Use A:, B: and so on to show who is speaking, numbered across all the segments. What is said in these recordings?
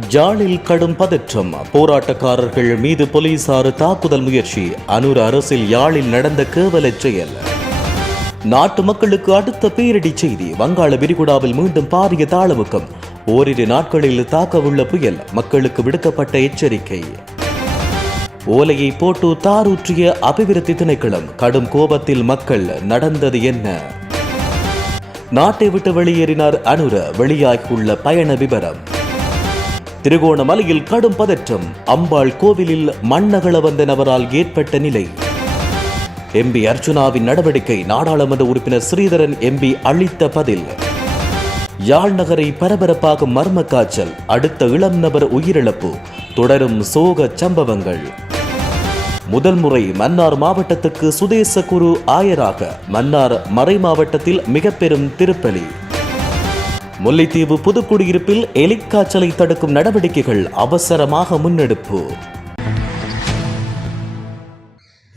A: ஜாலில் கடும் பதற்றம். போராட்டக்காரர்கள் மீது போலீசார் தாக்குதல் முயற்சி. அனூர் அரசில் யாழில் நடந்த கேவலச் செயல். நாட்டு மக்களுக்கு அடுத்த பேரிடி செய்தி. வங்காள விரிகுடாவில் மீண்டும் பாரிய தாளமுக்கம். ஓரிரு நாட்களில் தாக்கவுள்ள புயல் மக்களுக்கு விடுக்கப்பட்ட எச்சரிக்கை. ஓலையை போட்டு தாரூற்றிய அபிவிருத்தி திணைக்களம். கடும் கோபத்தில் மக்கள் நடந்தது என்ன? நாட்டை விட்டு வெளியேறினார் அனுர. வெளியாகியுள்ள பயண விவரம். திருகோணமலையில் கடும் பதற்றம். அம்பாள் கோவிலில் மண்ணகல வந்த நபரால் ஏற்பட்ட நிலை. எம்பி அர்ச்சுனாவின் நடவடிக்கை நாடாளுமன்ற உறுப்பினர் ஸ்ரீதரன் எம்பி அளித்த பதில். யாழ் நகரை பரபரப்பாகும் மர்ம காய்ச்சல் அடுத்த இளம் நபர் உயிரிழப்பு தொடரும் சோக சம்பவங்கள். முதல் முறை மன்னார் மாவட்டத்துக்கு சுதேச குரு ஆயராக மன்னார் மறை மாவட்டத்தில் மிக பெரும் திருப்பலி. முல்லைத்தீவு புதுக்குடியிருப்பில் எலிக்காய்ச்சலை தடுக்கும் நடவடிக்கைகள் அவசரமாக முன்னெடுப்பு.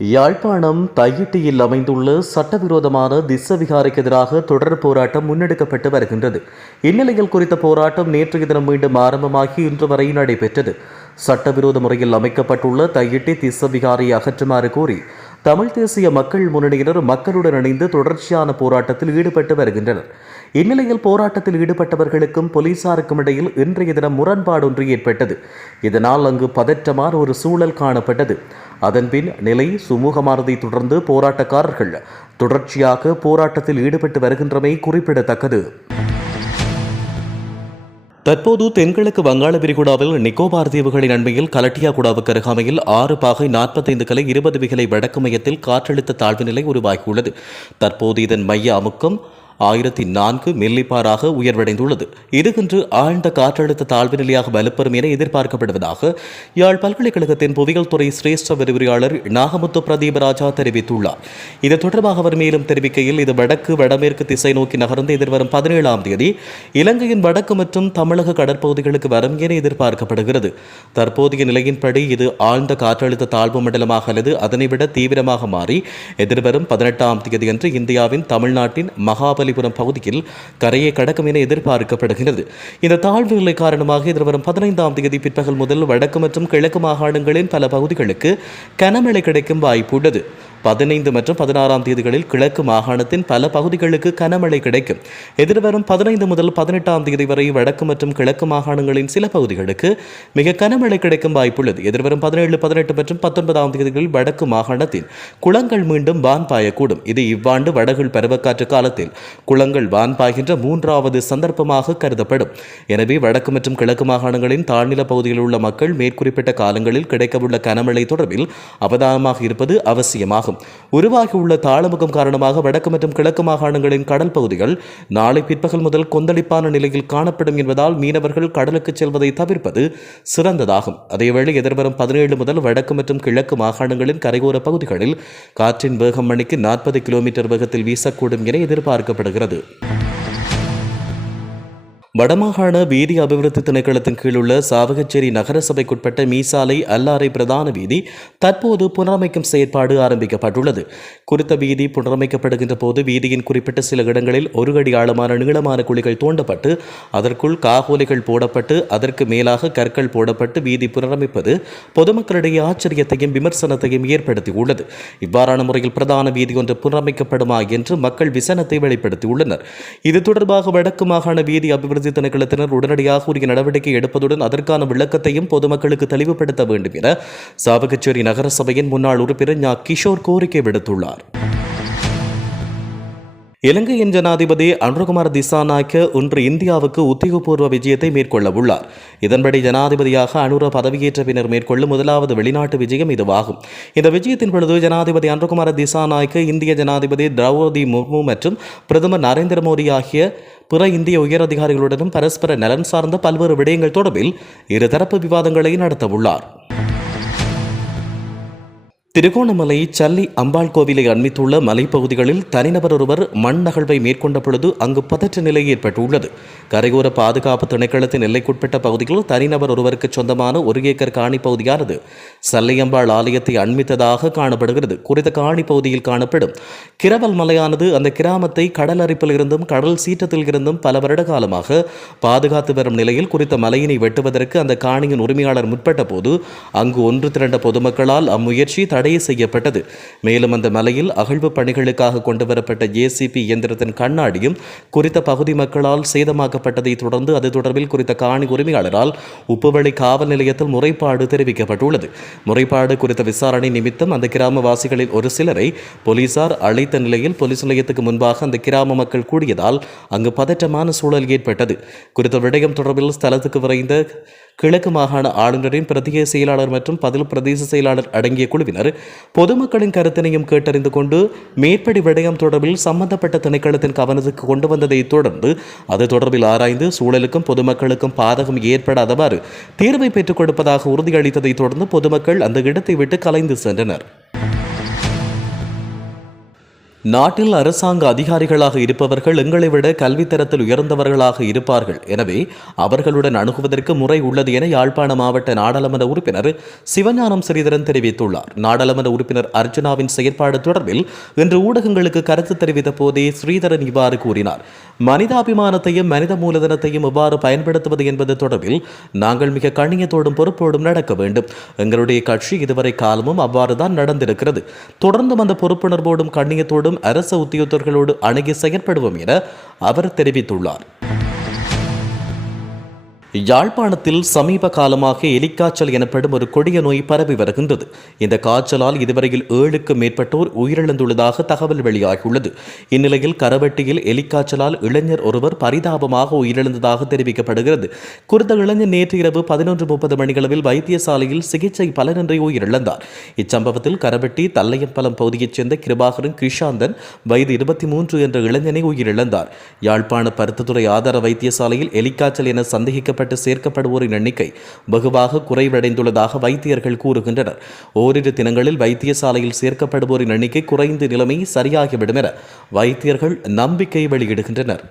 A: யாழ்ப்பாணம் தையிட்டியில் அமைந்துள்ள சட்டவிரோதமான திசவிகாரிக்கு எதிராக தொடர் போராட்டம் முன்னெடுக்கப்பட்டு வருகின்றது. இந்நிலையில் குறித்த போராட்டம் நேற்றைய தினம் மீண்டும் ஆரம்பமாகி இன்று வரை நடைபெற்றது. சட்டவிரோத முறையில் அமைக்கப்பட்டுள்ள தையிட்டி திசவிகாரை அகற்றுமாறு கோரி தமிழ் தேசிய மக்கள் முன்னணியினர் மக்களுடன் இணைந்து தொடர்ச்சியான போராட்டத்தில் ஈடுபட்டு வருகின்றனர். இந்நிலையில் போராட்டத்தில் ஈடுபட்டவர்களுக்கும் போலீசாருக்கும் இடையில் இன்றைய தினம் முரண்பாடு ஒன்று ஏற்பட்டது. இதனால் அங்கு பதற்றமான ஒரு சூழல் காணப்பட்டது. அதன்பின் நிலை சுமூகமானதை தொடர்ந்து போராட்டக்காரர்கள் தொடர்ச்சியாக போராட்டத்தில் ஈடுபட்டு வருகின்றமை குறிப்பிடத்தக்கது. தற்போது தென்கிழக்கு வங்காள விரிகுடாவில் நிக்கோபார் தீவுகளின் அண்மையில் கலட்டியாகுடாவுக்கு அருகாமையில் ஆறு பாகை நாற்பத்தைந்து கலை இருபது விகலை வடக்கு மையத்தில் காற்றழுத்த தாழ்வு நிலை உருவாகியுள்ளது. தற்போது இதன் மைய அமுக்கம் ஆயிரத்தி நான்கு மில்லிபாராக உயர்வடைந்துள்ளது. இது ஆழ்ந்த காற்றழுத்த தாழ்வு நிலையாக வலுப்பெறும் என எதிர்பார்க்கப்படுவதாக யாழ் பல்கலைக்கழகத்தின் புவியியல் துறை சிரேஷ்ட விரிவுரையாளர் நாகமுத்து பிரதீபராஜா தெரிவித்துள்ளார். இது தொடர்பாக அவர் மேலும் தெரிவிக்கையில் இது வடக்கு வடமேற்கு திசை நோக்கி நகர்ந்து எதிர்வரும் பதினேழாம் தேதி இலங்கையின் வடக்கு மற்றும் தமிழக கடற்பகுதிகளுக்கு வரும் என எதிர்பார்க்கப்படுகிறது. தற்போதைய நிலையின்படி இது ஆழ்ந்த காற்றழுத்த தாழ்வு மண்டலமாக அல்லது அதனைவிட தீவிரமாக மாறி எதிர்வரும் பதினெட்டாம் தேதியன்று இந்தியாவின் தமிழ்நாட்டின் மகாபலி மகாபலிபுரம் பகுதியில் கரையை கடக்கும் என எதிர்பார்க்கப்படுகிறது. இந்த தாழ்வு நிலை காரணமாக எதிர்வரும் பதினைந்தாம் தேதி பிற்பகல் முதல் வடக்கு மற்றும் கிழக்கு மாகாணங்களின் பல பகுதிகளுக்கு கனமழை கிடைக்கும் வாய்ப்பு உள்ளது. பதினைந்து மற்றும் பதினாறாம் தேதிகளில் கிழக்கு மாகாணத்தின் பல பகுதிகளுக்கு கனமழை கிடைக்கும். எதிர்வரும் பதினைந்து முதல் பதினெட்டாம் தேதி வரை வடக்கு மற்றும் கிழக்கு மாகாணங்களின் சில பகுதிகளுக்கு மிக கனமழை கிடைக்கும் வாய்ப்புள்ளது. எதிர்வரும் பதினேழு பதினெட்டு மற்றும் பத்தொன்பதாம் தேதிகளில் வடக்கு மாகாணத்தின் குளங்கள் மீண்டும் வான் பாயக்கூடும். இது இவ்வாண்டு வடகில் பருவக்காற்று காலத்தில் குளங்கள் வான் பாய்கின்ற மூன்றாவது சந்தர்ப்பமாக கருதப்படும். எனவே வடக்கு மற்றும் கிழக்கு மாகாணங்களின் தாழ்நில பகுதியில் உள்ள மக்கள் மேற்குறிப்பிட்ட காலங்களில் கிடைக்கவுள்ள கனமழை தொடர்பில் அவதானமாக இருப்பது அவசியமாக ஆகும் உருவாகியுள்ள தாளமுகம் காரணமாக வடக்கு மற்றும் கிழக்கு மாகாணங்களின் கடல் பகுதிகள் நாளை பிற்பகல் முதல் கொந்தளிப்பான நிலையில் காணப்படும் என்பதால் மீனவர்கள் கடலுக்கு செல்வதை தவிர்ப்பது சிறந்ததாகும். அதேவேளை எதிர்வரும் பதினேழு முதல் வடக்கு மற்றும் கிழக்கு மாகாணங்களின் கரையோர பகுதிகளில் காற்றின் வேகம் மணிக்கு நாற்பது கிலோமீட்டர் வேகத்தில் வீசக்கூடும் என எதிர்பார்க்கப்படுகிறது. வடமாகாண வீதி அபிவிருத்தி திணைக்களத்தின் கீழ் உள்ள சாவகச்சேரி நகரசபைக்குட்பட்ட மீசாலை அல்லாரை பிரதான வீதி தற்போது புனரமைக்கும் செயற்பாடு ஆரம்பிக்கப்பட்டுள்ளது. குறித்த வீதி புனரமைக்கப்படுகின்ற போது வீதியின் குறிப்பிட்ட சில இடங்களில் ஒரு அடி ஆழமான நீளமான குழிகள் தோண்டப்பட்டு அதற்குள் காகோலைகள் போடப்பட்டு அதற்கு மேலாக கற்கள் போடப்பட்டு வீதி புனரமைப்பது பொதுமக்களிடையே ஆச்சரியத்தையும் விமர்சனத்தையும் ஏற்படுத்தியுள்ளது. இவ்வாறான முறையில் பிரதான வீதி ஒன்று புனரமைக்கப்படுமா என்று மக்கள் விசனத்தை வெளிப்படுத்தியுள்ளனர். இது தொடர்பாக வடக்கு மாகாண வீதி அபிவிருத்தி திணைக்களத்தினர் உடனடியாக உரிய நடவடிக்கை எடுப்பதுடன் அதற்கான விளக்கத்தையும் பொதுமக்களுக்கு தெளிவுபடுத்த வேண்டும் என சாவகச்சேரி நகரசபையின் முன்னாள் உறுப்பினர் ஞா. கிஷோர் கோரிக்கை விடுத்துள்ளார். இலங்கையின் ஜனாதிபதி அனுரகுமார் திசாநாயக்க இன்று இந்தியாவுக்கு உத்தியோகபூர்வ விஜயத்தை மேற்கொள்ள உள்ளார். இதன்படி ஜனாதிபதியாக அனுர பதவியேற்ற பின்னர் மேற்கொள்ளும் முதலாவது வெளிநாட்டு விஜயம் இதுவாகும். இந்த விஜயத்தின் பொழுது ஜனாதிபதி அனுரகுமார திசாநாயக்க இந்திய ஜனாதிபதி திரௌபதி முர்மு மற்றும் பிரதமர் நரேந்திர மோடி ஆகிய பிற இந்திய உயரதிகாரிகளுடனும் பரஸ்பர நலன் சார்ந்த பல்வேறு விடயங்கள் தொடர்பில் இருதரப்பு விவாதங்களை நடத்தவுள்ளார். திருகோணமலை சல்லி அம்பாள் கோவிலை அண்மித்துள்ள மலைப்பகுதிகளில் தனிநபர் ஒருவர் மண் நகழ்வை மேற்கொண்ட பொழுது அங்கு பதற்ற நிலை ஏற்பட்டுள்ளது. கரையோர பாதுகாப்பு திணைக்களத்தின் எல்லைக்குட்பட்ட பகுதியில் தனிநபர் ஒருவருக்கு சொந்தமான ஒரு ஏக்கர் காணி பகுதியானது சல்லியம்பாள் ஆலயத்தை அண்மித்ததாக காணப்படுகிறது. குறித்த காணி பகுதியில் காணப்படும் கிரவல் மலையானது அந்த கிராமத்தை கடல் அரிப்பில் இருந்தும் கடல் சீற்றத்தில் இருந்தும் பல வருட காலமாக பாதுகாத்து வரும் நிலையில் குறித்த மலையினை வெட்டுவதற்கு அந்த காணியின் உரிமையாளர் முற்பட்ட போது அங்கு ஒன்று திரண்ட பொதுமக்களால் அம்முயற்சி தடை செய்யப்பட்டது. மேலும் அந்த மலையில் அகழ்வு பணிகளுக்காக கொண்டு வரப்பட்ட ஜேசிபி இயந்திரத்தின் கண்ணாடியும் குறித்த பகுதி மக்களால் சேதமாக்கப்பட்டதை தொடர்ந்து அது தொடர்பில் குறித்த காணி உரிமையாளரால் உப்புவழி காவல் நிலையத்தில் முறைப்பாடு தெரிவிக்கப்பட்டுள்ளது. முறைப்பாடு குறித்த விசாரணை நிமித்தம் அந்த கிராமவாசிகளில் ஒரு சிலரை போலீசார் அழைத்த நிலையில் போலீஸ் நிலையத்துக்கு முன்பாக அந்த கிராம மக்கள் கூடியதால் அங்கு பதற்றமான சூழல் ஏற்பட்டது. குறித்த விடயம் தொடர்பில் ஸ்தலத்துக்கு விரைந்த கிழக்கு மாகாண ஆளுநரின் பிரதிய செயலாளர் மற்றும் பதில் பிரதேச செயலாளர் அடங்கிய குழுவினர் பொதுமக்களின் கருத்தினையும் கேட்டறிந்து கொண்டு மேற்படி விடயம் தொடர்பில் சம்பந்தப்பட்ட திணைக்களத்தின் கவனத்துக்கு கொண்டு வந்ததை தொடர்ந்து அது தொடர்பில் ஆராய்ந்து சூழலுக்கும் பொதுமக்களுக்கும் பாதகம் ஏற்படாதவாறு தீர்வை பெற்றுக் கொடுப்பதாக உறுதியளித்ததை தொடர்ந்து பொதுமக்கள் அந்த இடத்தை விட்டு கலைந்து சென்றனர். நாட்டில் அரசாங்க அதிகாரிகளாக இருப்பவர்கள் எங்களை விட கல்வித்தரத்தில் உயர்ந்தவர்களாக இருப்பார்கள். எனவே அவர்களுடன் அணுகுவதற்கு முறை உள்ளது என யாழ்ப்பாண மாவட்ட நாடாளுமன்ற உறுப்பினர் சிவஞானம் ஸ்ரீதரன் தெரிவித்துள்ளார். நாடாளுமன்ற உறுப்பினர் அர்ஜுனாவின் செயற்பாடு தொடர்பில் இன்று ஊடகங்களுக்கு கருத்து தெரிவித்த போதே ஸ்ரீதரன் இவ்வாறு கூறினார். மனிதாபிமானத்தையும் மனித மூலதனத்தையும் எவ்வாறு பயன்படுத்துவது என்பது தொடர்பில் நாங்கள் மிக கண்ணியத்தோடும் பொறுப்போடும் நடக்க வேண்டும். எங்களுடைய கட்சி இதுவரை காலமும் அவ்வாறுதான் நடந்திருக்கிறது. தொடர்ந்தும் அந்த பொறுப்புணர்வோடும் கண்ணியத்தோடும் அரசு உத்தியோகத்தர்களோடு அணுகி செயற்படுவோம் என அவர் தெரிவித்துள்ளார். யாழ்ப்பாணத்தில் சமீப காலமாக எலிக்காய்ச்சல் எனப்படும் ஒரு கொடிய நோய் பரவி வருகின்றது. இந்த காய்ச்சலால் இதுவரையில் ஏழுக்கு மேற்பட்டோர் உயிரிழந்துள்ளதாக தகவல் வெளியாகியுள்ளது. இந்நிலையில் கரவெட்டியில் எலிக்காய்ச்சலால் இளைஞர் ஒருவர் பரிதாபமாக உயிரிழந்ததாக தெரிவிக்கப்படுகிறது. குறித்த இளைஞர் நேற்று இரவு பதினொன்று முப்பது மணிகளவில் வைத்தியசாலையில் சிகிச்சை பலனின்றி உயிரிழந்தார். இச்சம்பவத்தில் கரவெட்டி தல்லையம்பலம் பகுதியைச் சேர்ந்த கிருபாகரன் கிருஷாந்தன் வயது இருபத்தி மூன்று என்ற இளைஞனை உயிரிழந்தார். யாழ்ப்பாண பருத்தத்துறை ஆதார வைத்தியசாலையில் எலிக்காய்ச்சல் என சந்தேகிக்க பாதிக்கப்பட்டு சேர்க்கப்படுவோரின் எண்ணிக்கை வெகுவாக குறைவடைந்துள்ளதாக வைத்தியர்கள் கூறுகின்றனர். ஓரிரு தினங்களில் வைத்தியசாலையில் சேர்க்கப்படுவோரின் எண்ணிக்கை குறைந்து நிலைமை சரியாகிவிடும் என வைத்தியர்கள் நம்பிக்கை வெளியிடுகின்றனர்.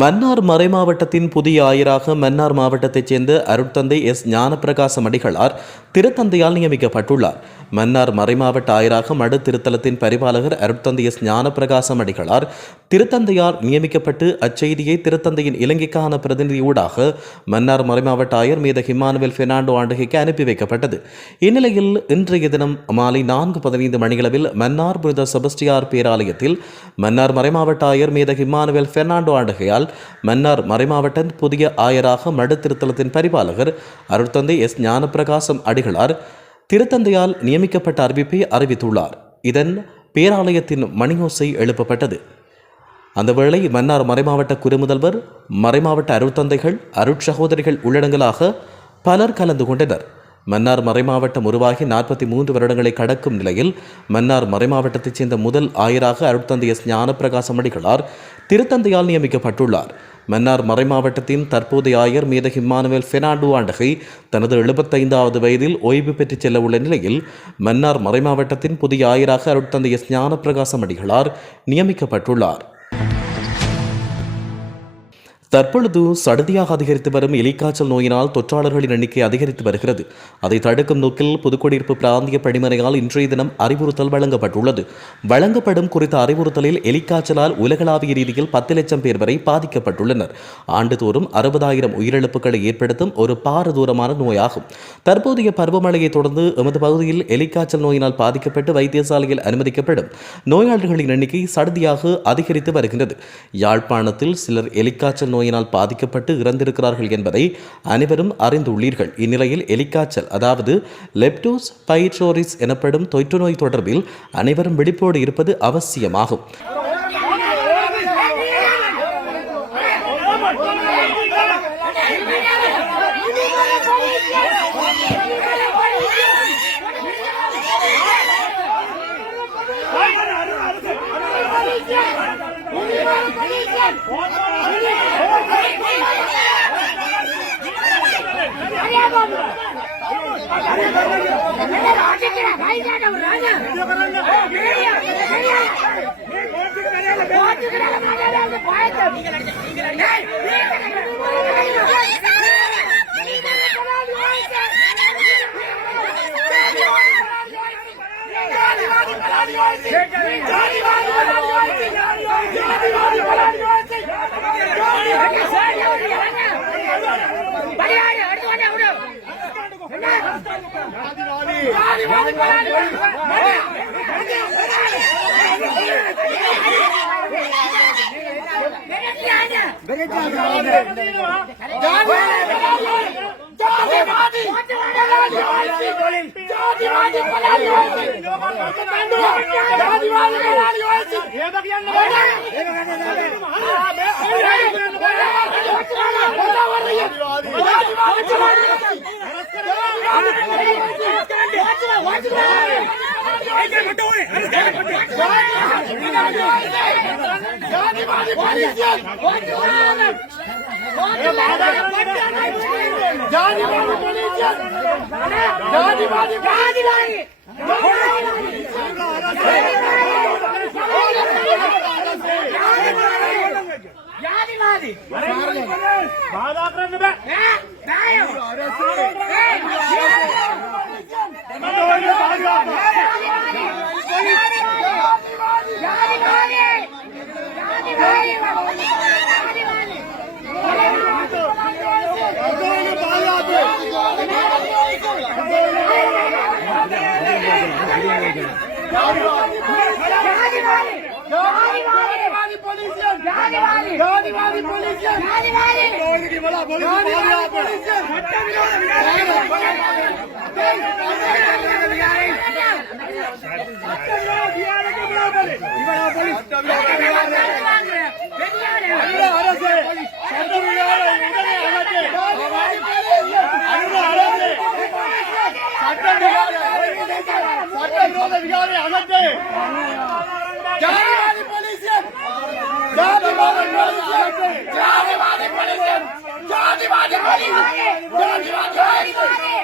A: மன்னார் மறைமாவட்டத்தின் புதிய ஆயராக மன்னார் மாவட்டத்தைச் சேர்ந்த அருட்தந்தை எஸ். ஞானப்பிரகாசம் அடிகளார் திருத்தந்தையால் நியமிக்கப்பட்டுள்ளார். மன்னார் மறைமாவட்ட ஆயராக மடு திருத்தலத்தின் பரிபாலகர் அருட்தந்தை எஸ். ஞானப்பிரகாசம் அடிகளார் திருத்தந்தையார் நியமிக்கப்பட்டு அச்செய்தியை திருத்தந்தையின் இலங்கைக்கான பிரதிநிதியூடாக மன்னார் மறைமாவட்ட ஆயர் மீத ஹிமானுவேல் பெர்னாண்டோ ஆண்டுகைக்கு அனுப்பி வைக்கப்பட்டது. இந்நிலையில் இன்றைய தினம் மாலை நான்கு பதினைந்து மணிகளவில் மன்னார் புனித செபஸ்டியார் பேராலயத்தில் மன்னார் மறைமாவட்ட ஆயர் மீத ஹிமானுவேல் பெர்னாண்டோ ஆண்டுகையால் மன்னார் மறைமாவட்ட புதிய ஆயராக மடு திருத்தலத்தின் பரிபாலகர் அருட்தந்தை எஸ் ஞானப்பிரகாசம் அடிகளார் திருத்தந்தையால் நியமிக்கப்பட்ட அறிவிப்பை அறிவித்துள்ளார். இதன் பேராலயத்தின் மணியோசை எழுப்பப்பட்டது. அந்த வேளை மன்னார் மறைமாவட்ட குறுமுதல்வர் மறைமாவட்ட அருட்தந்தைகள் அருட்சகோதரிகள் உள்ளடங்கலாக பலர் கலந்து கொண்டனர். மன்னார் மறைமாவட்டம் உருவாகி நாற்பத்தி மூன்று வருடங்களை கடக்கும் நிலையில் மன்னார் மறைமாவட்டத்தைச் சேர்ந்த முதல் ஆயராக அருட்தந்தை எஸ் ஞானப்பிரகாசம் அடிகளார் திருத்தந்தையால் நியமிக்கப்பட்டுள்ளார். மன்னார் மறைமாவட்டத்தின் தற்போதைய ஆயர் மீத இம்மானுவேல் ஃபெனாண்டோ ஆண்டகை தனது எழுபத்தைந்தாவது வயதில் ஓய்வு பெற்றுச் செல்ல உள்ள நிலையில் மன்னார் மறைமாவட்டத்தின் புதிய ஆயராக அருட்தந்தை எஸ் ஞானப்பிரகாசம் அடிகளார் நியமிக்கப்பட்டுள்ளார். தற்பொழுது சடுதியாக அதிகரித்து வரும் எலிக்காய்ச்சல் நோயினால் தொற்றாளர்களின் எண்ணிக்கை அதிகரித்து வருகிறது. அதை தடுக்கும் நோக்கில் புதுக்குடியிருப்பு பிராந்திய பணிமனையால் இன்றைய தினம் அறிவுறுத்தல் வழங்கப்பட்டுள்ளது. வழங்கப்படும் குறித்த அறிவுறுத்தலில் எலிக்காய்ச்சலால் உலகளாவிய ரீதியில் பத்து லட்சம் பேர் வரை பாதிக்கப்பட்டுள்ளனர். ஆண்டுதோறும் அறுபதாயிரம் உயிரிழப்புகளை ஏற்படுத்தும் ஒரு பாரதூரமான நோயாகும். தற்போதைய பருவமழையை தொடர்ந்து எமது பகுதியில் எலிக்காய்ச்சல் நோயினால் பாதிக்கப்பட்டு வைத்தியசாலையில் அனுமதிக்கப்படும் நோயாளர்களின் எண்ணிக்கை சடுதியாக அதிகரித்து வருகின்றது. யாழ்ப்பாணத்தில் சிலர் எலிக்காய்ச்சல் நோய் நோயினால் பாதிக்கப்பட்டு இறந்திருக்கிறார்கள் என்பதை அனைவரும் அறிந்துள்ளீர்கள் இந்நிலையில் எலிக்காய்ச்சல் அதாவது லெப்டோஸ் பைட்ரோரிஸ் எனப்படும் தொற்று நோய் தொடர்பில் அனைவரும் விழிப்போடு இருப்பது அவசியமாகும்
B: பரியாய அடுத்து வாங்க விடு ఏదో బాధాకరం પોલીસ சட்டவிரோத விகாரை அகற்று ஜாதிவாதி போலீசியம் ஜாதிவாதி போலீசியம் ஜாதிவாதி போலீசியம் ஜாதிவாதி போலீசியம் ஜாதிவாதி
C: போலீசியம்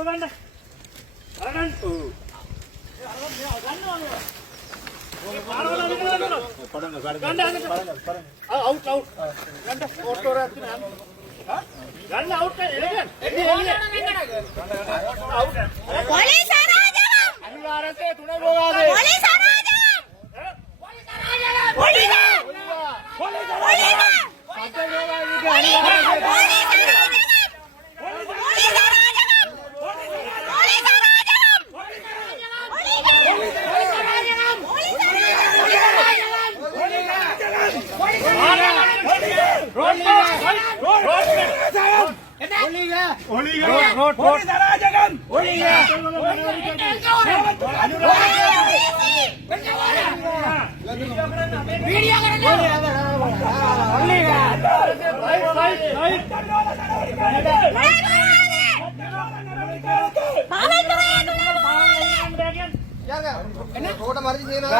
C: போதாண்டா అవుట్ అవుట్ గంట
B: ఫోటో రాస్తున్నాను
D: గన్ అవుట్ ఎలిగన్
B: అవుట్ పోలీస్
C: అరాజకం అనివారసే తుణగోగాదే పోలీస్ అరాజకం ரோட்டை மறிச்சு செய்யணும்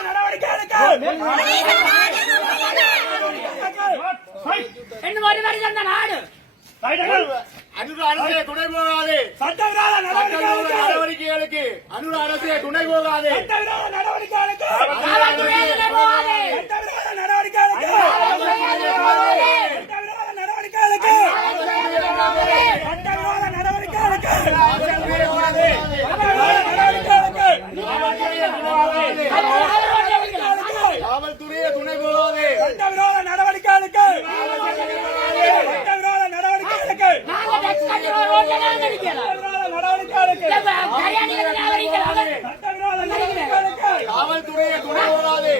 C: நடவடிக்கை
B: என்ன ஒரு வருஷம் தான் நாடு?
D: அனுர அரசே துணை போகாதே. நடவடிக்கைகளுக்கு அனுர அரசே துணை போகாதே.
C: சட்டவிரோத நடவடிக்கை எடுக்க!
D: காவல்துறையே துணை போகாதே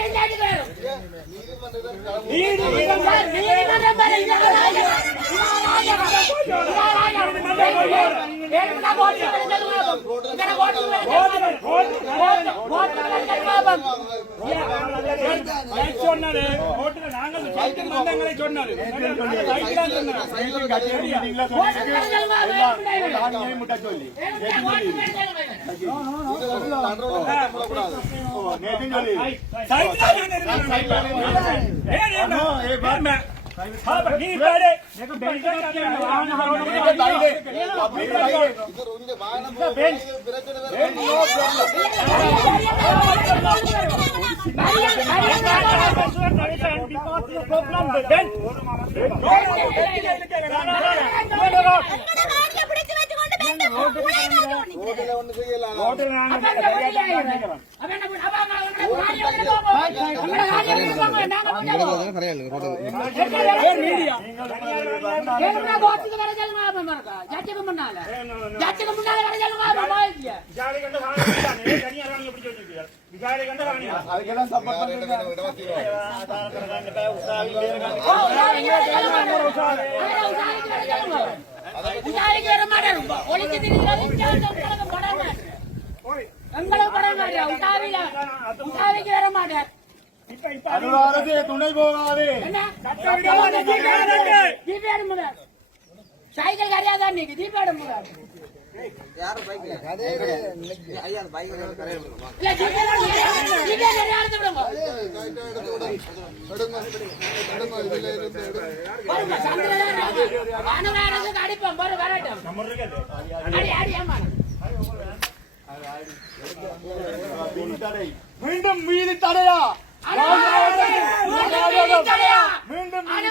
C: சட்டவிரோத நீதிமன்றம் சொன்னாரு ஓட்டுல நாங்கள் சைக்கிள் மந்தங்களை சொன்னாரு சைக்கிளா சொன்னாரு
B: problem with ben வேணும்னா
D: முட்டை சொல்லி
B: வேணும்னா கோர்ட்டுக்கு வர சொல்லுங்க.
D: நேற்று சொல்லி அதுக்கெல்லாம் சப்போர்ட்
B: எங்களுக்கு வர
D: துணை போகாதே
B: சைக்கிள் கரையாதான் நீங்க தீபேடு
D: மீண்டும் மீதி தடையா?
B: மீண்டும் தடையா?
D: மீண்டும்
B: மீண்டும்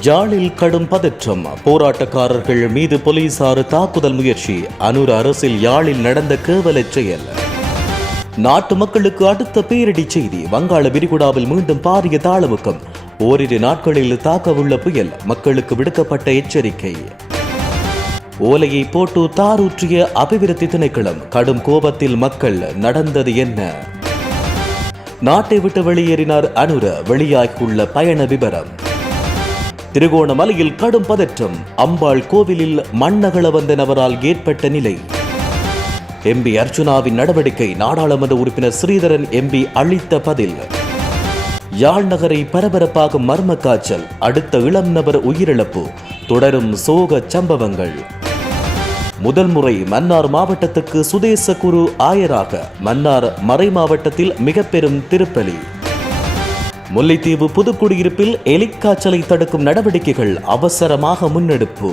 A: ஜாலில் கடும் பதற்றம். போராட்டக்காரர்கள் மீது போலீசார் தாக்குதல் முயற்சி. அனூர் அரசில் யாழில் நடந்த கேவலச் செயல். நாட்டு மக்களுக்கு அடுத்த பேரிடி செய்தி. வங்காள விரிகுடாவில் மீண்டும் பாரிய தாளமுக்கம். ஓரிரு நாட்களில் தாக்கவுள்ள புயல் மக்களுக்கு விடுக்கப்பட்ட எச்சரிக்கை. ஓலையை போட்டு தாரூற்றிய அபிவிருத்தி திணைக்களம். கடும் கோபத்தில் மக்கள் நடந்தது என்ன? நாட்டை விட்டு வெளியேறினார் அனுர. வெளியாகியுள்ள பயண விபரம். திருகோணமலையில் கடும் பதற்றம். அம்பாள் கோவிலில் மண்ணகல வந்த நபரால் ஏற்பட்ட நிலை. எம்பி அர்ஜுனாவின் நடவடிக்கை நாடாளுமன்ற உறுப்பினர் ஸ்ரீதரன் எம்பி அளித்த பதில். யாழ் நகரை பரபரப்பாகும் மர்ம காய்ச்சல் அடுத்த இளம் நபர் உயிரிழப்பு தொடரும் சோக சம்பவங்கள். முதல் முறை மன்னார் மாவட்டத்துக்கு சுதேச குரு ஆயராக மன்னார் மறை மாவட்டத்தில் மிக பெரும் திருப்பலி. முல்லைத்தீவு புதுக்குடியிருப்பில் எலிக்காய்ச்சலை தடுக்கும் நடவடிக்கைகள் அவசரமாக முன்னெடுப்பு.